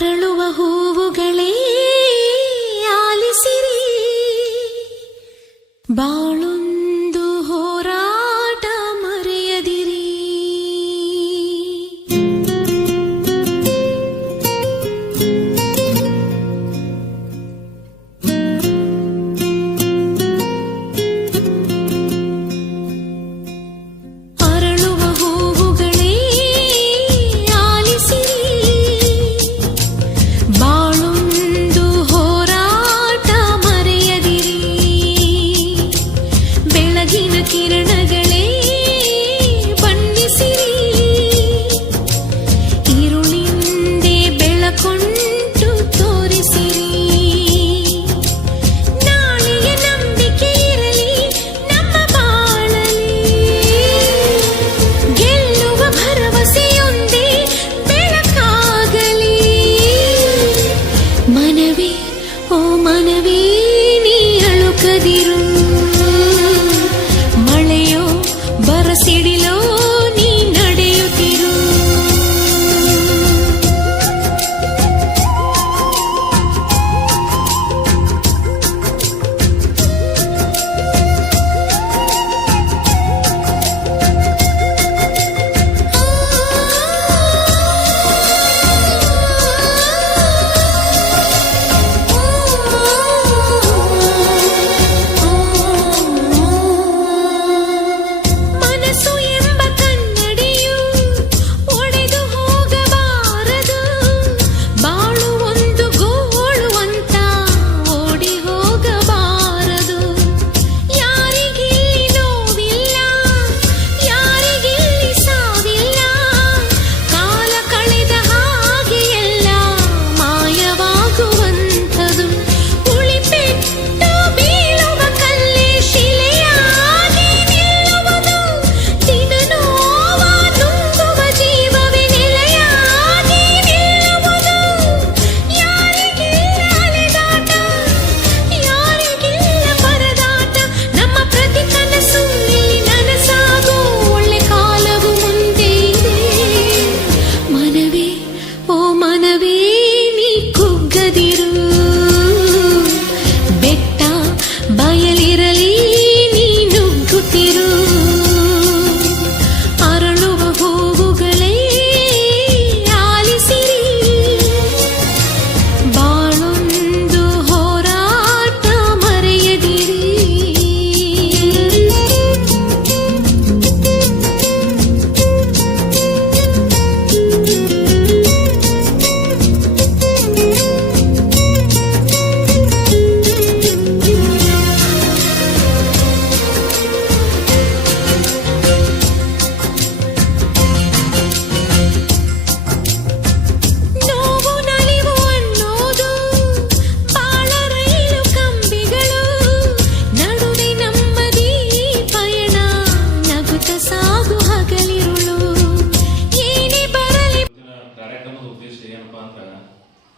ಅರಳುವ ಹೂವುಗಳೇ ಆಲಿಸಿರಿ. ಬಾಳೊಂದು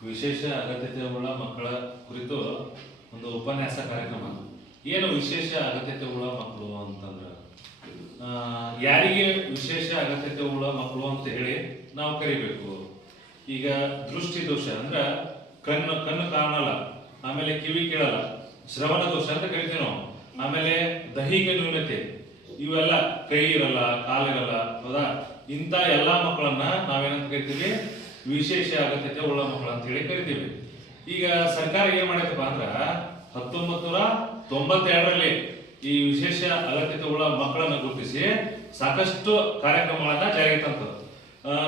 ವಿಶೇಷ ಅಗತ್ಯತೆ ಉಳ್ಳ ಮಕ್ಕಳ ಕುರಿತು ಒಂದು ಉಪನ್ಯಾಸ ಕಾರ್ಯಕ್ರಮ. ಏನು ವಿಶೇಷ ಅಗತ್ಯತೆ ಉಳ್ಳ ಮಕ್ಕಳು ಅಂತಂದ್ರೆ ಯಾರಿಗೆ ವಿಶೇಷ ಅಗತ್ಯತೆ ಉಳ್ಳ ಮಕ್ಕಳು ಅಂತ ಹೇಳಿ ನಾವು ಕರಿಬೇಕು. ಈಗ ದೃಷ್ಟಿ ದೋಷ ಅಂದ್ರ ಕಣ್ಣು ಕಣ್ಣು ಕಾಣಲ್ಲ, ಆಮೇಲೆ ಕಿವಿ ಕೇಳಲ್ಲ, ಶ್ರವಣ ದೋಷ ಅಂತ ಕರಿತೀವಿ ನಾವು. ಆಮೇಲೆ ದೈಹಿಕ ನ್ಯೂನತೆ, ಇವೆಲ್ಲ ಕೈ ಇರಲ್ಲ, ಕಾಲಿರಲ್ಲ, ಹೌದಾ? ಇಂಥ ಎಲ್ಲಾ ಮಕ್ಕಳನ್ನ ನಾವೇನಂತ ಕರಿತೀವಿ? ವಿಶೇಷ ಅಗತ್ಯತೆ ಉಳ್ಳ ಮಕ್ಕಳು ಅಂತ ಹೇಳಿ ಕರಿತೀವಿ. ಈಗ ಸರ್ಕಾರ ಏನ್ ಮಾಡೈತಪ್ಪ ಅಂದ್ರ ಹತ್ತೊಂಬತ್ತು ನೂರ ತೊಂಬತ್ತೆರಡರಲ್ಲಿ ಈ ವಿಶೇಷ ಅಗತ್ಯತೆ ಉಳ್ಳ ಮಕ್ಕಳನ್ನು ಗುರುತಿಸಿ ಸಾಕಷ್ಟು ಕಾರ್ಯಕ್ರಮಗಳನ್ನ ಜಾರಿಗೆ ತಂತು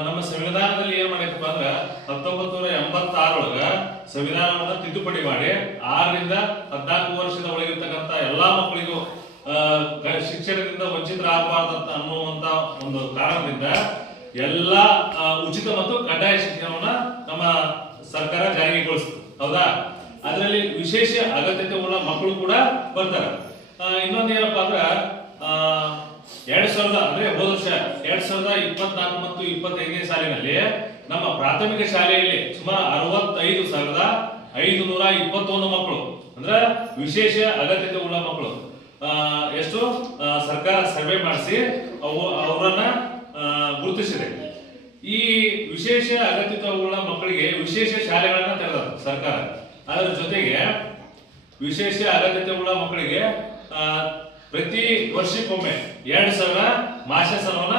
ನಮ್ಮ ಸಂವಿಧಾನದಲ್ಲಿ ಏನ್ ಮಾಡೈತಪ್ಪ ಅಂದ್ರ ಹತ್ತೊಂಬತ್ತು ನೂರ ಎಂಬತ್ತಾರೊಳಗ ಸಂವಿಧಾನವನ್ನ ತಿದ್ದುಪಡಿ ಮಾಡಿ ಆರರಿಂದ ಹದಿನಾಲ್ಕು ವರ್ಷದ ಒಳಗಿರ್ತಕ್ಕಂಥ ಎಲ್ಲಾ ಮಕ್ಕಳಿಗೂ ಶಿಕ್ಷಣದಿಂದ ವಂಚಿತರಾಗಬಾರ್ದಂತ ಅನ್ನುವಂತ ಒಂದು ಕಾರಣದಿಂದ ಎಲ್ಲಾ ಉಚಿತ ಮತ್ತು ಕಡ್ಡಾಯ ಶಿಕ್ಷಣವನ್ನ ನಮ್ಮ ಸರ್ಕಾರ ಜಾರಿಗೊಳಿಸ್ತು ಹೌದಾ? ಅದರಲ್ಲಿ ವಿಶೇಷ ಅಗತ್ಯತೆ ಉಳ್ಳ ಮಕ್ಕಳು ಕೂಡ ಬರ್ತಾರೆ. ಇನ್ನೊಂದು ಏನಪ್ಪಾ ಅಂದ್ರ ಎರಡ್ ಸಾವಿರದ, ಅಂದ್ರೆ ಹೋದ ವರ್ಷ ಎರಡ್ ಸಾವಿರದ ಇಪ್ಪತ್ನಾಲ್ಕು ಮತ್ತು ಇಪ್ಪತ್ತೈದನೇ ಸಾಲಿನಲ್ಲಿ ನಮ್ಮ ಪ್ರಾಥಮಿಕ ಶಾಲೆಯಲ್ಲಿ ಸುಮಾರು ಅರವತ್ತೈದು ಸಾವಿರದ ಐದು ನೂರ ಇಪ್ಪತ್ತೊಂದು ಮಕ್ಕಳು, ಅಂದ್ರೆ ವಿಶೇಷ ಅಗತ್ಯತೆ ಉಳ್ಳ ಮಕ್ಕಳು. ಎಷ್ಟು? ಸರ್ಕಾರ ಸರ್ವೆ ಮಾಡಿಸಿ ಅವು ಅವರನ್ನ ಗುರುತಿಸಿದೆ. ಈ ವಿಶೇಷ ಅಗತ್ಯತೆಗಳ ಮಕ್ಕಳಿಗೆ ವಿಶೇಷ ಶಾಲೆಗಳನ್ನ ತೆರೆದ ಸರ್ಕಾರ. ಅದರ ಜೊತೆಗೆ ವಿಶೇಷ ಅಗತ್ಯತೆಗಳ ಮಕ್ಕಳಿಗೆ ಪ್ರತಿ ವರ್ಷಕ್ಕೊಮ್ಮೆ ಎರಡು ಸಾವಿರ ಮಾಸ ಸಾಲವನ್ನ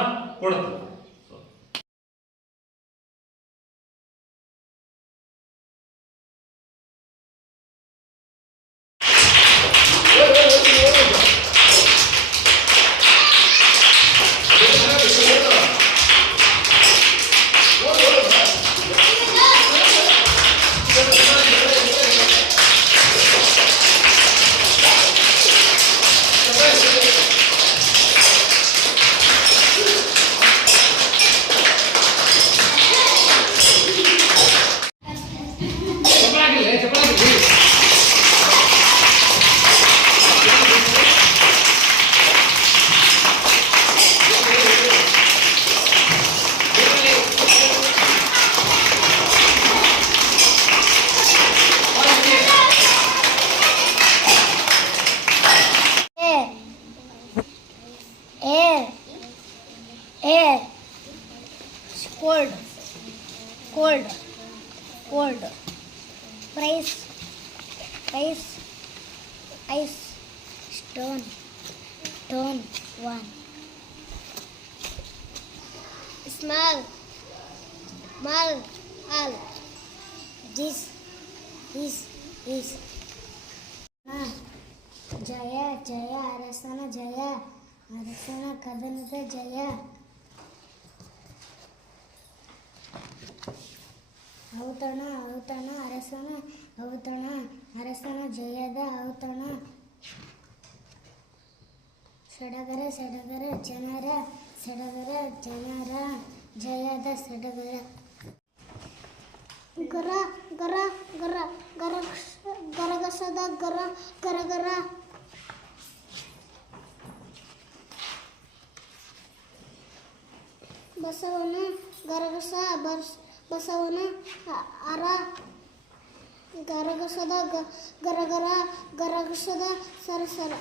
cold, cold, cold, price, price, ice, stone, stone, one. Small, small, all. This, this, this. Ah. ಜಯ ಜಯ ಅರಸನ ಜಯ ಅರಸನ ಕದನದ ಜಯ ಔತಣ ಔತಣ ಅರಸನ ಔತಣ ಅರಸನ ಜಯದ ಔತಣ ಸಡಗರ ಸಡಗರ ಜನರ ಸಡಗರ ಜನರ ಜಯದ ಸಡಗರ ಗರ ಗರ ಗರ ಗರ ಗರಗಸದ ಗರ ಗರಗರ ಬಸವನ ಗರಗಸ ಬರ್ಸ್ ಬಸವನ ಅರ ಗರಗಸದ ಗರಗರ ಗರಗಸದ ಸರಸರ.